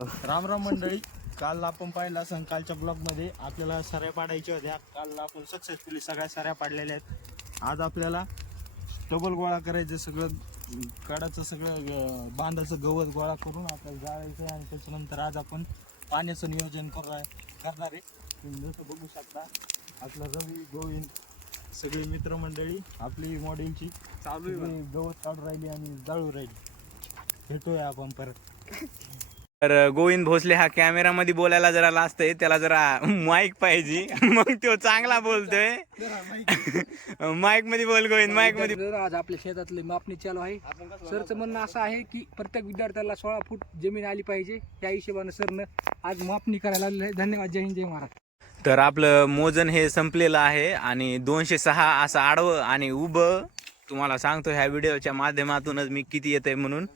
राम राम मंडळी, काल आपण पाहिलं असं कालच्या ब्लॉगमध्ये आपल्याला सऱ्या पाडायच्या होत्या. काल आपण सक्सेसफुली सगळ्या सऱ्या पाडलेल्या आहेत. आज आपल्याला डबल गोळा करायचं, सगळं काडाचं सगळं बांधाचं गवत गोळा करून आपल्याला जाळायचं आहे. आणि त्याच्यानंतर आज आपण पाण्याचं नियोजन करणार आहे. तुम्ही जसं बघू शकता आपलं रवी गोविंद सगळी मित्रमंडळी आपली मॉडेलची चालू आहे, गवत काढून राहिली आणि जाळू राहिली. भेटूया आपण परत. तर गोविंद भोसले हा कॅमेरामध्ये बोलायला जरा लाजतोय, त्याला जरा माईक पाहिजे, मग तो चांगला बोलतोय. माईक मध्ये बोल गोविंद, माईक मध्ये. आज आपल्या शेतातले मापणी चालू आहे. सरचं म्हणणं असं आहे की प्रत्येक विद्यार्थ्याला 16 फूट जमीन आली पाहिजे. त्या हिशोबाने सरनं आज मापणी करायला आलेलं आहे. धन्यवाद. जय हिंद, जय महाराज. तर आपलं मोजन हे संपलेलं आहे आणि 206 असं आडवं आणि उभं तुम्हाला सांगतो ह्या व्हिडिओच्या माध्यमातूनच मी किती येतंय म्हणून.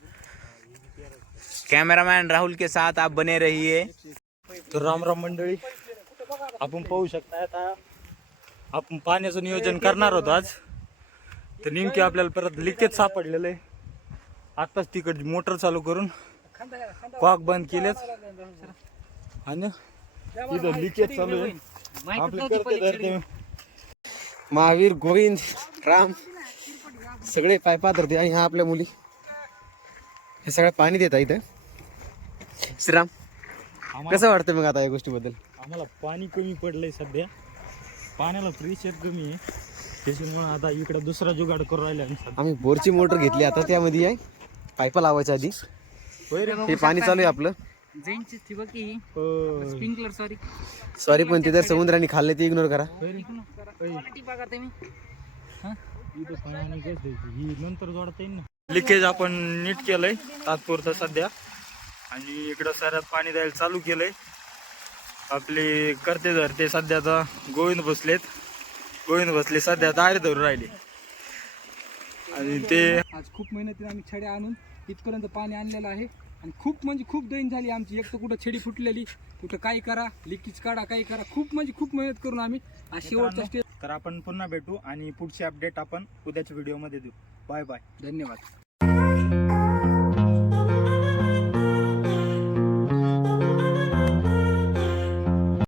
कॅमेरामॅन राहुल के साथ आप बने रहिए. तर राम राम मंडळी, आपण पाहू शकता आता आपण पाण्याचं नियोजन करणार होतो आज. तर नेमके आपल्याला परत लिकेज सापडलेलं आहे. आताच तिकडची मोटर चालू करून कॉक बंद केलेत आणि इथं लिकेज चालू आहे. आपले करते धरते महावीर, गोविंद, राम सगळे पायपात होते आणि ह्या आपल्या मुली हे सगळं पाणी देतात इथं. श्रीराम, कसं वाटतं मग आता या गोष्टीबद्दल? आम्हाला पाणी कमी पडलंय सध्या, पाण्याला प्रेशर कमी आहे. त्याच्यामुळे आता इकडे दुसरा जुगाड करून राहिला. आम्ही बोरची मोटर घेतली आता, त्यामध्ये आहे पाईपा लावायच्या आधी हे पाणी चालू आहे आपलं. स्प्रिंकलर सॉरी पण ते जर समुद्राने खाल्ले ते इग्नोर करा. ही नंतर जोडता येईल ना. लिकेज आपण नीट केलंय तात्पुरतं सध्या, आणि इकडं सऱ्यात पाणी द्यायला चालू केलंय. आपले करते धरते सध्या आता गोविंद बसले सध्या दारे धरून राहिले. आणि ते आज खूप मेहनतीने आम्ही छडे आणून इथपर्यंत पाणी आणलेलं आहे. आणि खूप म्हणजे खूप दैन झाली आमची. एक तर कुठं छडी फुटलेली, कुठं काय करा, लिकेज काढा, काय करा, खूप म्हणजे खूप मेहनत करून आम्ही आज शेवटचा स्टेज. तर आपण पुन्हा भेटू आणि पुढची अपडेट आपण उद्याच्या व्हिडिओमध्ये देऊ. बाय बाय, धन्यवाद.